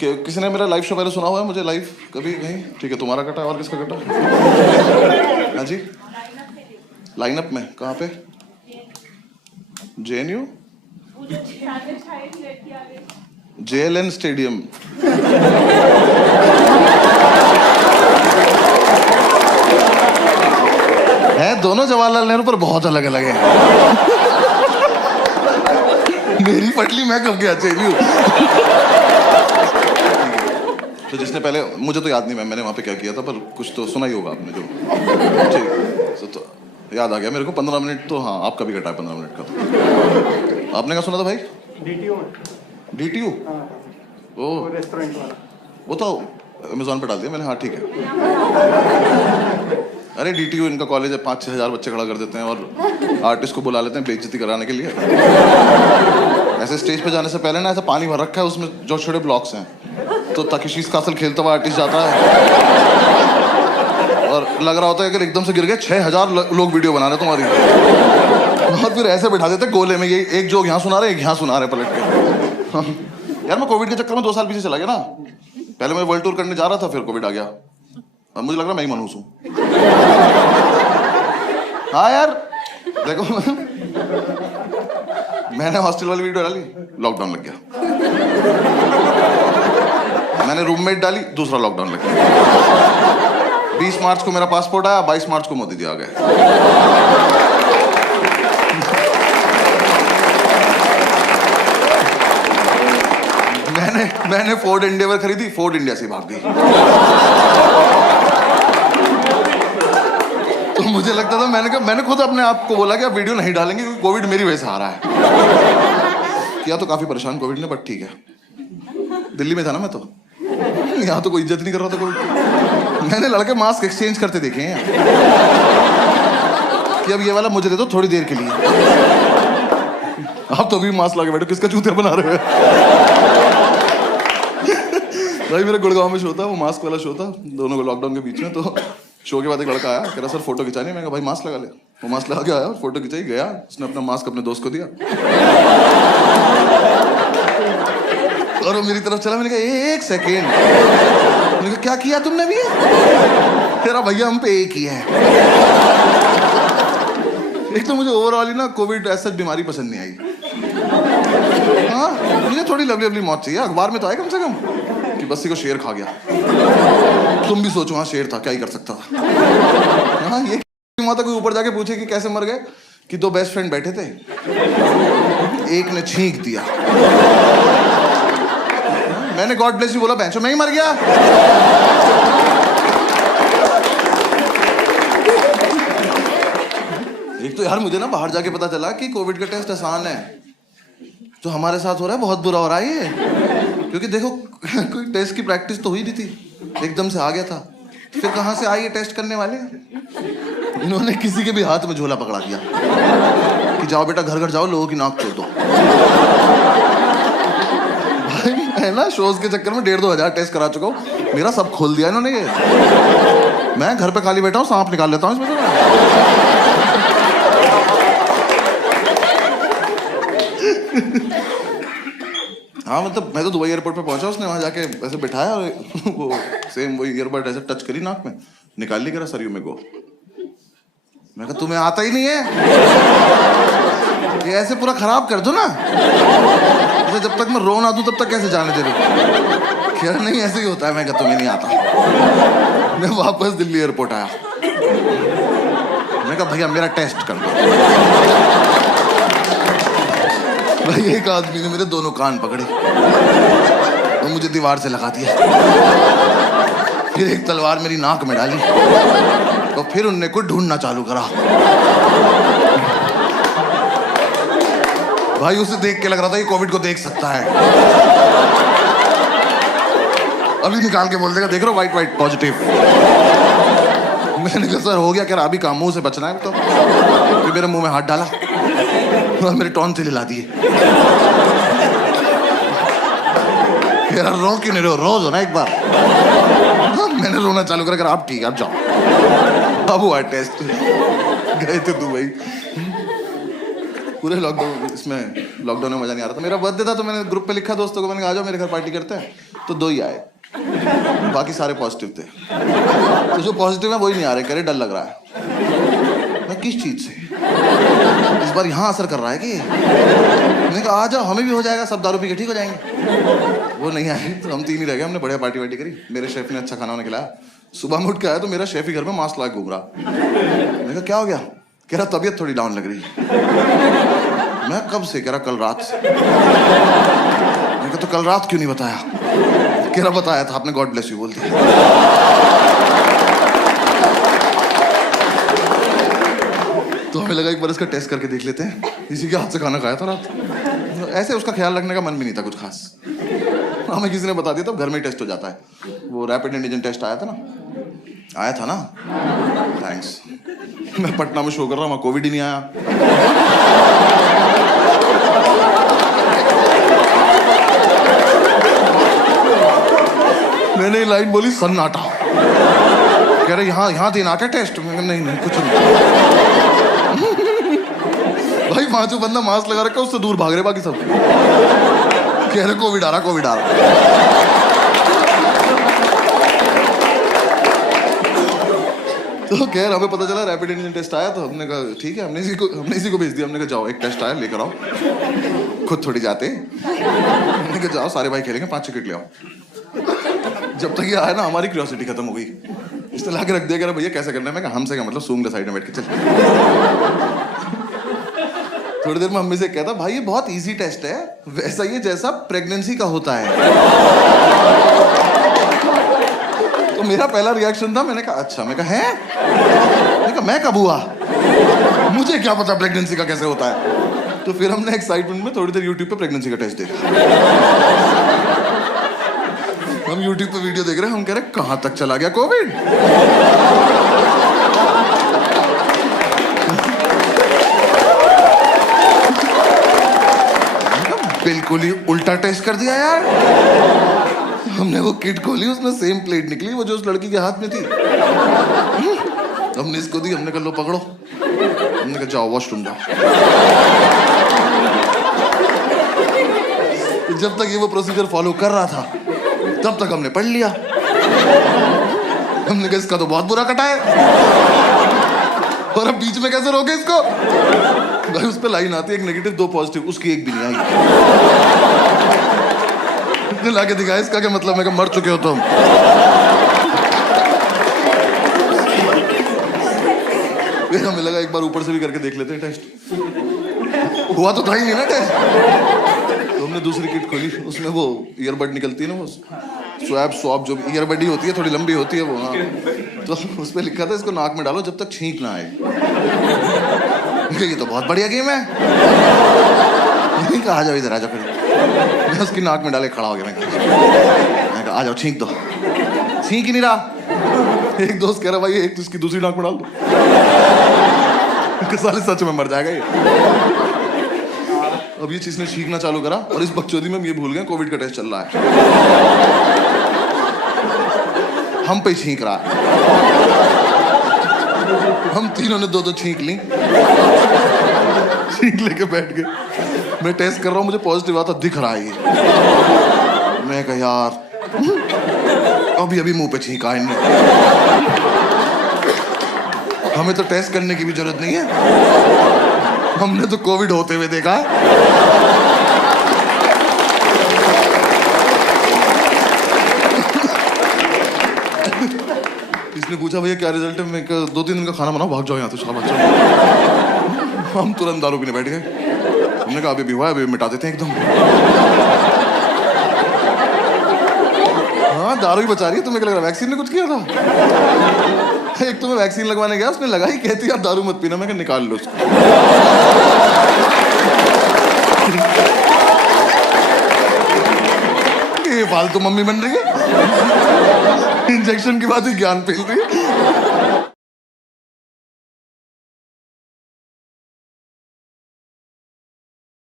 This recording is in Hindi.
किसी ने मेरा लाइव शो पहले सुना हुआ है? मुझे लाइव कभी नहीं? ठीक है, तुम्हारा कटा और किसका कटा? हाँ जी, लाइनअप में कहाँ पे? JNU, JLN stadium. है दोनों जवाहरलाल नेहरू पर बहुत अलग अलग है। मेरी पटली मैं कब गया JNU? तो जिसने पहले, मुझे तो याद नहीं मैम मैंने वहाँ पे क्या किया था, पर कुछ तो सुना ही होगा आपने जो। ठीक तो याद आ गया मेरे को। 15 मिनट तो हाँ आपका भी कटा है 15 मिनट का। आपने क्या सुना था भाई? DTU? ओ रेस्टोरेंट वाला वो तो अमेजोन पे डाल दिया मैंने। हाँ ठीक है। अरे DTU इनका कॉलेज है, 5-6 हज़ार बच्चे खड़ा कर देते हैं और आर्टिस्ट को बुला लेते हैं बेइज्जती कराने के लिए। ऐसे स्टेज पे जाने से पहले ना ऐसा पानी भर रखा है उसमें जो छोटे ब्लॉक्स हैं, तो ताकि शीश कासल खेलता हुआ आर्टिस्ट जाता है और लग रहा होता है कि एकदम से गिर गए 6,000 लोग वीडियो बना रहे तुम्हारी, और फिर ऐसे बैठा देते गोले में, ये एक जोक यहाँ सुना रहे एक यहाँ सुना रहे पलट के। यार मैं कोविड के चक्कर में 2 साल पीछे चला गया ना। पहले मैं वर्ल्ड टूर करने जा रहा था, फिर कोविड आ गया। अब मुझे लग रहा है मैं ही मनहूस हूँ। हाँ यार देखो मैंने हॉस्टल वाली वीडियो डाली, लॉकडाउन लग गया। मैंने रूममेट डाली, दूसरा लॉकडाउन लग गया। 20 मार्च को मेरा पासपोर्ट आया, 22 मार्च को मोदी जी आ गए। मैंने फोर्ड एंडेवर खरीदी, फोर्ड इंडिया से भाग गई। तो मुझे लगता था, मैंने खुद अपने आप को बोला कि अब वीडियो नहीं डालेंगे क्योंकि कोविड मेरी वजह से आ रहा है। किया तो काफी परेशान कोविड ने, बट ठीक है। दिल्ली में था ना मैं तो, यहाँ तो कोई इज्जत नहीं कर रहा था कोविड की। मैंने लड़के मास्क एक्सचेंज करते देखे हैं कि अब ये वाला मुझे दे दो थोड़ी देर के लिए। आप तो अभी मास्क लगा बैठो, किसका चूतिया बना रहे हो? भाई मेरा गुड़गांव में शो था, वो मास्क वाला शो था, दोनों को लॉकडाउन के बीच में। तो शो के बाद एक लड़का आया, कह रहा सर फोटो खिंचानी। मैं कहा भाई मास्क लगा ले। वो मास्क लगा के आया और फोटो खिंचाई गया। उसने अपना मास्क अपने दोस्त को दिया और वो मेरी तरफ चला। मैंने कहा 1 सेकेंड। मैंने कहा क्या किया तुमने भी? कह रहा भैया हम पे एक ही है। एक तो मुझे ओवरऑल ना कोविड ऐसा बीमारी पसंद नहीं आई। हाँ मुझे थोड़ी लवली मौत चाहिए। अखबार में तो आए कम से कम कि बस्सी को शेर खा गया। तुम भी सोचो, हाँ शेर था, क्या ही कर सकता था। हाँ ये माता कोई ऊपर जाके पूछे कि कैसे मर गए, कि 2 बेस्ट फ्रेंड बैठे थे, एक ने छींक दिया। मैंने गॉड ब्लेस यू बोला, बेंचो मैं ही मर गया। एक तो यार मुझे ना बाहर जाके पता चला कि कोविड का टेस्ट आसान है। जो हमारे साथ हो रहा है बहुत बुरा हो रहा है ये। क्योंकि देखो कोई टेस्ट की प्रैक्टिस तो हुई नहीं थी, एकदम से आ गया था। फिर कहां से आए ये टेस्ट करने वाले? इन्होंने किसी के भी हाथ में झोला पकड़ा दिया कि जाओ बेटा घर घर जाओ, लोगों की नाक तोड़ दो। भाई मैं ना शोज के चक्कर में 1,500-2 हज़ार टेस्ट करा चुका हूँ। मेरा सब खोल दिया इन्होंने ये। मैं घर पे खाली बैठा हूँ, सांप निकाल लेता हूँ इसमें। हाँ मतलब मैं तो दुबई एयरपोर्ट पे पहुंचा, उसने वहां जाके ऐसे बिठाया और वो सेम वही ईयरबड ऐसे टच करी नाक में, निकाल ली, कह रहा सर यू में गो। मैं कहा तुम्हें आता ही नहीं है, ये ऐसे पूरा खराब कर दो ना। तो जब तक मैं रो ना दूं तब तक कैसे जाने दे रहे? कह रहा नहीं ऐसे ही होता है। मैं कहा तुम्हें नहीं आता। मैं वापस दिल्ली एयरपोर्ट आया। मैं कहा भैया मेरा टेस्ट कर दो। भाई एक आदमी ने मेरे दोनों कान पकड़े और मुझे दीवार से लगा दिया। फिर एक तलवार मेरी नाक में डाली और फिर उनने को ढूंढना चालू करा। भाई उसे देख के लग रहा था ये कोविड को देख सकता है। अभी निकाल के बोल देगा देख रहे हो वाइट पॉजिटिव। मैंने कहा सर हो गया? कह रहा अभी काम, मुंह से बचना है तो। फिर मेरे मुंह में हाथ डाला और मेरे टॉन्सिल हिला दिए। रो क्यों नहीं रहे हो? रोज हो ना एक बार। मैंने रोना चालू कर, आप ठीक है आप जाओ। अब हुआ टेस्ट। गए थे दुबई। पूरे लॉकडाउन में मजा नहीं आ रहा था। मेरा बर्थडे था तो मैंने ग्रुप पे लिखा दोस्तों को, मैंने कहा आ जाओ मेरे घर पार्टी करते हैं। तो 2 ही आए, बाकी सारे पॉजिटिव थे। तो जो पॉजिटिव है वही नहीं आ रहे, कह रहे डर लग रहा है। मैं किस चीज से? इस बार यहाँ असर कर रहा है कि? मैंने कहा आ जाओ, हमें भी हो जाएगा, सब दारू पी के ठीक हो जाएंगे। वो नहीं आए तो हम 3 ही रह गए। हमने बढ़िया पार्टी वार्टी करी, मेरे शेफ ने अच्छा खाना वाना खिलाया। सुबह में उठ के आया तो मेरा शेफ ही घर में मास्क लगा घूम रहा। मैंने कहा क्या हो गया? कह रहा तबीयत थोड़ी डाउन लग रही है। मैं कब से? कह रहा कल रात से। मैंने कहा तो कल रात क्यों नहीं बताया? कह रहा बताया था, आपने गॉड ब्लेस यू बोल दिया। तो हमें लगा एक बार इसका टेस्ट करके देख लेते हैं, इसी के हाथ से खाना खाया था रात। ऐसे उसका ख्याल रखने का मन भी नहीं था कुछ खास। हमें किसी ने बता दिया, तब घर में ही टेस्ट हो जाता है। वो रैपिड एंटीजन टेस्ट आया था ना। थैंक्स। मैं पटना में शो कर रहा हूँ, वहाँ कोविड ही नहीं आया। मैंने लाइन बोली सन्नाटा। कह रहे यहाँ देना क्या टेस्ट? नहीं कुछ नहीं। भाई वहां जो बंदा मास्क लगा रखा है उससे दूर भाग रहे बाकी सब। कह रहे कोविड आ रहा। तो खैर हमें पता चला रैपिड एंटीजन टेस्ट आया, तो हमने कहा ठीक है, हमने इसी को भेज दिया। हमने कहा जाओ एक टेस्ट आया लेकर आओ, खुद थोड़ी जाते। हमने कहा जाओ सारे भाई खेलेंगे, 5 टिकट ले आओ। जब तक ये आया ना हमारी क्यूरियोसिटी खत्म हो गई। इसने लाके रख दिया, कह रहा भैया कैसे करना है? मैं कहा हमसे क्या मतलब, सूंघ ले साइड में बैठ के चल। थोड़ी देर में हम में से कहता भाई ये बहुत इजी टेस्ट है, वैसा ही जैसा प्रेगनेंसी का होता है। तो मेरा पहला रिएक्शन था, मैंने कहा अच्छा। मैं कहा है? मैंने कहा मैं कब हुआ? मुझे क्या पता प्रेगनेंसी का कैसे होता है। तो फिर हमने एक्साइटमेंट में थोड़ी देर यूट्यूब पे प्रेगनेंसी का टेस्ट देखा। हम यूट्यूब पे वीडियो देख रहे हैं, हम कह रहे कहां तक चला गया कोविड। बिल्कुल ही उल्टा टेस्ट कर दिया यार। हमने वो किट खोली, उसमें सेम प्लेट निकली वो जो उस लड़की के हाथ में थी। हमने इसको दी, हमने कहा लो पकड़ो। हमने कहा जाओ वॉशरूम जाओ। जब तक ये वो प्रोसीजर फॉलो कर रहा था तब तक हमने पढ़ लिया। हमने कहा इसका तो बहुत बुरा कटा है, और अब बीच में कैसे रोके इसको? भाई उस पे लाइन आती है, एक नेगेटिव 2 पॉजिटिव, उसकी एक भी नहीं आई। इसने लाके दिखाया इसका क्या मतलब? मैं कहा मर चुके हो तुम। फिर हमें लगा एक बार ऊपर से भी करके देख लेते हैं टेस्ट। हुआ तो था ही नहीं ना टेस्ट। तो हमने दूसरी किट खोली, उसमें वो ईयरबड निकलती है ना, वो स्वैब जो ईयरबड ही होती है, थोड़ी लंबी होती है वो। हाँ, तो उस पर लिखा था इसको नाक में डालो जब तक छींक ना आए। ये तो बहुत बढ़िया गेम है। आ जाओ इधर, आ जाओ। मैं उसकी नाक में डाले खड़ा हो गया। मैं कहा आ जाओ छींक दो। छींक ही नहीं रहा। एक दोस्त कह रहा भाई एक तो इसकी दूसरी नाक में डाल दो। साले सच में मर जाएगा ये। अब ये चीज ने छींकना चालू करा, और इस बकचोदी में हम ये भूल गए कोविड का टेस्ट चल रहा है। हम पे छींक रहा है। हम तीनों ने 2-2 छींक ली। छींक लेके बैठ गए। मैं टेस्ट कर रहा हूँ, मुझे पॉजिटिव आता दिख रहा है ये। मैं कहा यार अभी मुंह पे छींक आए नहीं। हमें तो टेस्ट करने की भी जरूरत नहीं है, हमने तो कोविड होते हुए देखा है। इसने पूछा भैया क्या रिजल्ट है? मैं 2-3 दिन का खाना बनाओ, भाग जाओ यहाँ से शाबाश। हम तुरंत दारू पीने बैठ गए। हमने कहा अभी हुआ है, अभी मिटा देते हैं एकदम। हाँ दारू ही बचा रही है। तुम्हें क्या लग रहा है वैक्सीन ने कुछ किया था? एक तो मैं वैक्सीन लगवाने गया, उसने लगाई, कहती आप दारू मत पीना। मैं कहा निकाल लो उसको। ये फालतू मम्मी बन रही है, इंजेक्शन के बाद ही ज्ञान फैल रही है।